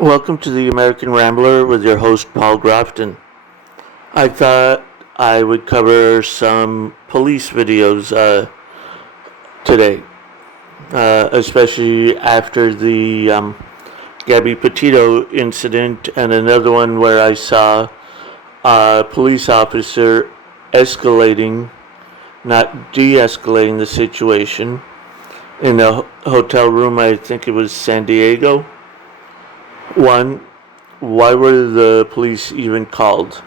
Welcome to the American Rambler with your host, Paul Grafton. I thought I would cover some police videos today, especially after the Gabby Petito incident and another one where I saw a police officer escalating, not de-escalating the situation in a hotel room. I think it was San Diego. One, why were the police even called?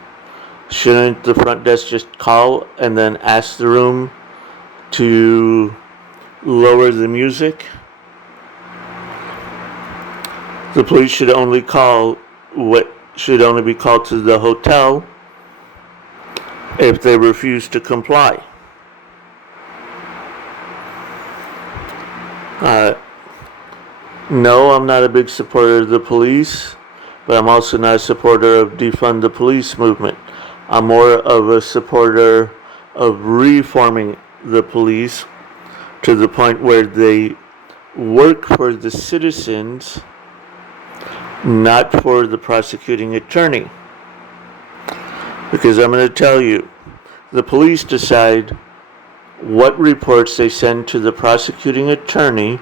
Shouldn't the front desk just call and then ask the room to lower the music? The police should only be called to the hotel if they refuse to comply. No, I'm not a big supporter of the police, but I'm also not a supporter of defund the police movement. I'm more of a supporter of reforming the police to the point where they work for the citizens, not for the prosecuting attorney. Because I'm going to tell you, the police decide what reports they send to the prosecuting attorney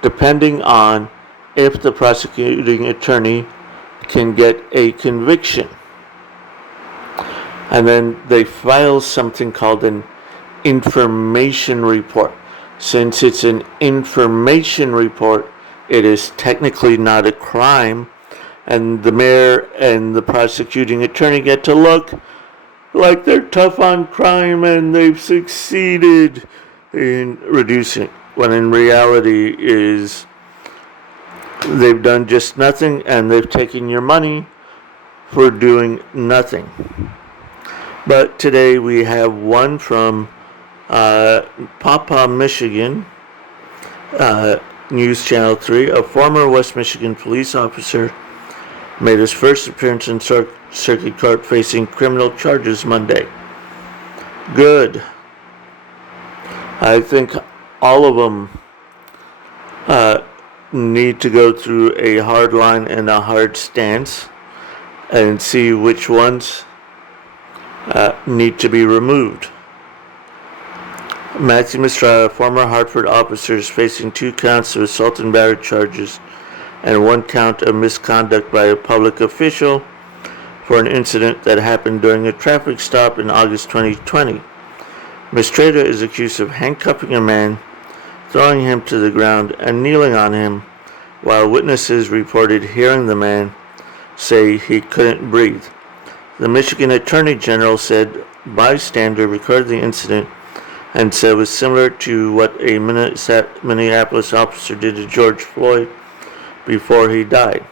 depending on if the prosecuting attorney can get a conviction. And then they file something called an information report. Since it's an information report, it is technically not a crime, and the mayor and the prosecuting attorney get to look like they're tough on crime and they've succeeded in reducing it, when in reality is they've done just nothing and they've taken your money for doing nothing. But today we have one from Papa, Michigan, News Channel 3. A former West Michigan police officer made his first appearance in circuit court facing criminal charges Monday. Good. I think all of them need to go through a hard line and a hard stance and see which ones need to be removed. Matthew Mistrada, former Hartford officer, is facing 2 counts of assault and battery charges and 1 count of misconduct by a public official for an incident that happened during a traffic stop in August 2020. Mistrada is accused of handcuffing a man, throwing him to the ground, and kneeling on him, while witnesses reported hearing the man say he couldn't breathe. The Michigan Attorney General said bystander recorded the incident and said it was similar to what a Minneapolis officer did to George Floyd before he died.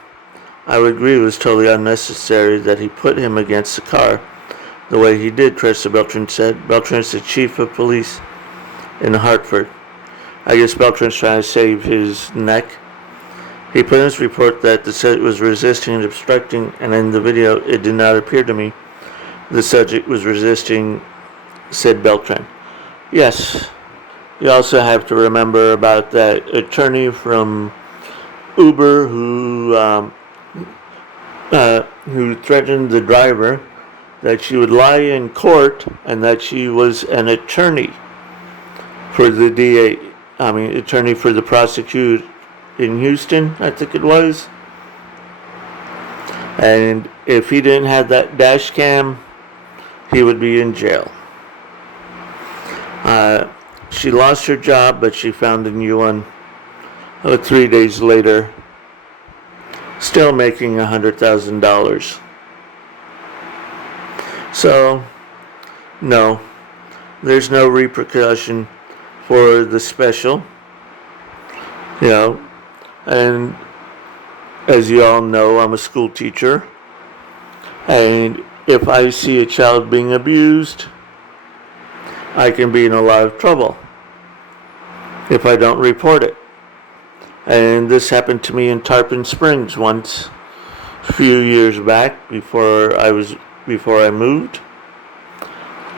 I would agree it was totally unnecessary that he put him against the car the way he did, Tressa Beltran said. Beltran is the chief of police in Hartford. I guess Beltran's trying to save his neck. He put in his report that the subject was resisting and obstructing, and in the video it did not appear to me the subject was resisting, said Beltran. Yes, you also have to remember about that attorney from Uber who threatened the driver that she would lie in court and that she was an attorney for the attorney for the prosecutor in Houston, I think it was. And if he didn't have that dash cam, he would be in jail. She lost her job, but she found a new one 3 days later, still making $100,000. So, no, there's no repercussion for the special, and as you all know, I'm a school teacher, and if I see a child being abused, I can be in a lot of trouble if I don't report it. And this happened to me in Tarpon Springs once, a few years back before I moved.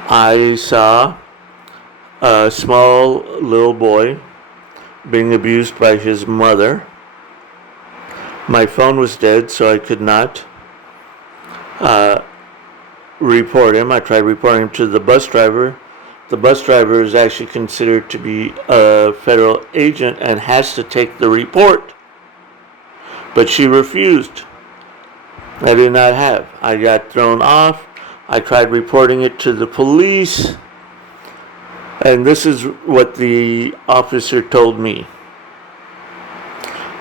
I saw a small little boy being abused by his mother. My phone was dead, so I could not report him. I tried reporting him to the bus driver. The bus driver is actually considered to be a federal agent and has to take the report. But she refused. I did not have. I got thrown off. I tried reporting it to the police. And this is what the officer told me.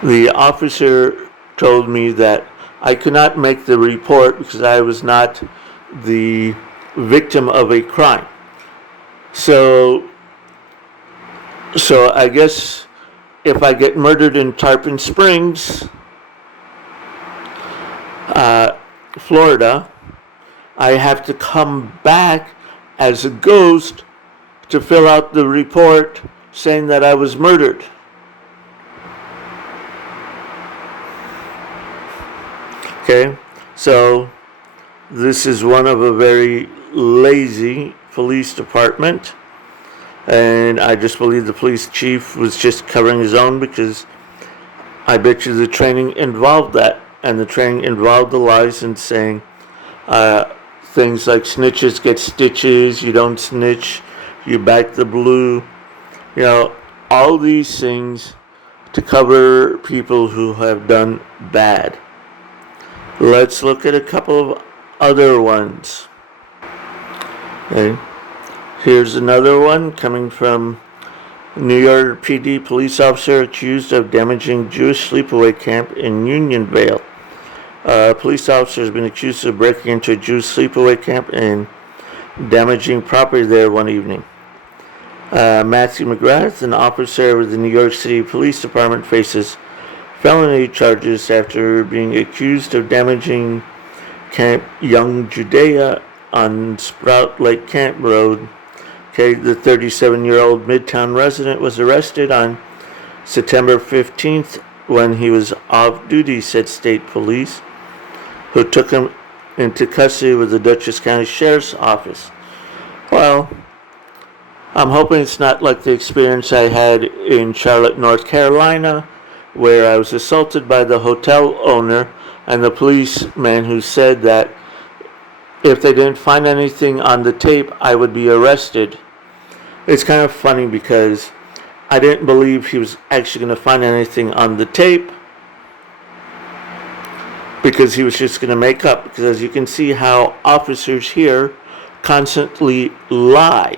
The officer told me that I could not make the report because I was not the victim of a crime. So I guess if I get murdered in Tarpon Springs, Florida, I have to come back as a ghost to fill out the report saying that I was murdered. Okay, so this is one of a very lazy police department, and I just believe the police chief was just covering his own, because I bet you the training involved that, and the training involved the lies and saying things like snitches get stitches, you don't snitch, you back the blue, all these things to cover people who have done bad. Let's look at a couple of other ones. Okay. Here's another one coming from New York PD police officer accused of damaging Jewish sleepaway camp in Unionvale. A police officer has been accused of breaking into a Jewish sleepaway camp and damaging property there one evening. Matthew McGrath, an officer with the New York City Police Department, faces felony charges after being accused of damaging Camp Young Judea on Sprout Lake Camp Road. Okay, the 37-year-old Midtown resident was arrested on September 15th when he was off duty, said state police, who took him into custody with the Dutchess County Sheriff's Office. Well, I'm hoping it's not like the experience I had in Charlotte, North Carolina, where I was assaulted by the hotel owner and the policeman who said that if they didn't find anything on the tape, I would be arrested. It's kind of funny because I didn't believe he was actually going to find anything on the tape, because he was just going to make up. Because as you can see how officers here constantly lie.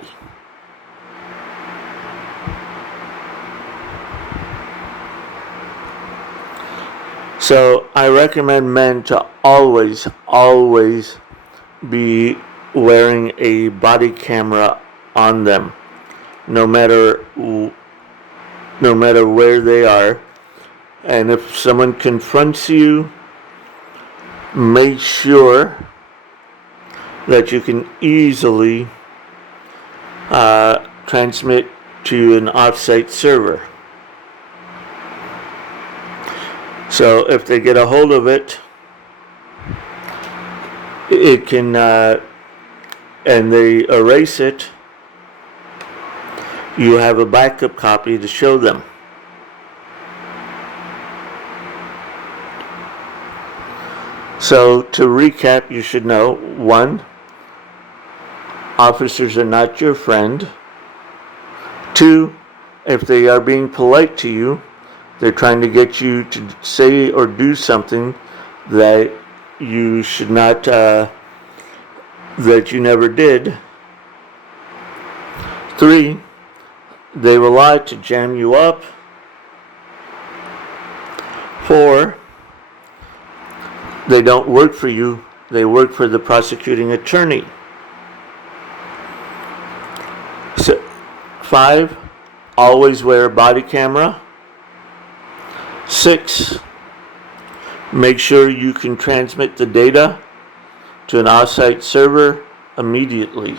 So I recommend men to always be wearing a body camera on them, no matter where they are. And if someone confronts you, make sure that you can easily transmit to an offsite server. So if they get a hold of it, it can, and they erase it, you have a backup copy to show them. So to recap, you should know: 1, officers are not your friend. 2, if they are being polite to you, they're trying to get you to say or do something that you should not, that you never did. 3, they will lie to jam you up. 4, they don't work for you, they work for the prosecuting attorney. 5, always wear a body camera. 6, make sure you can transmit the data to an offsite server immediately.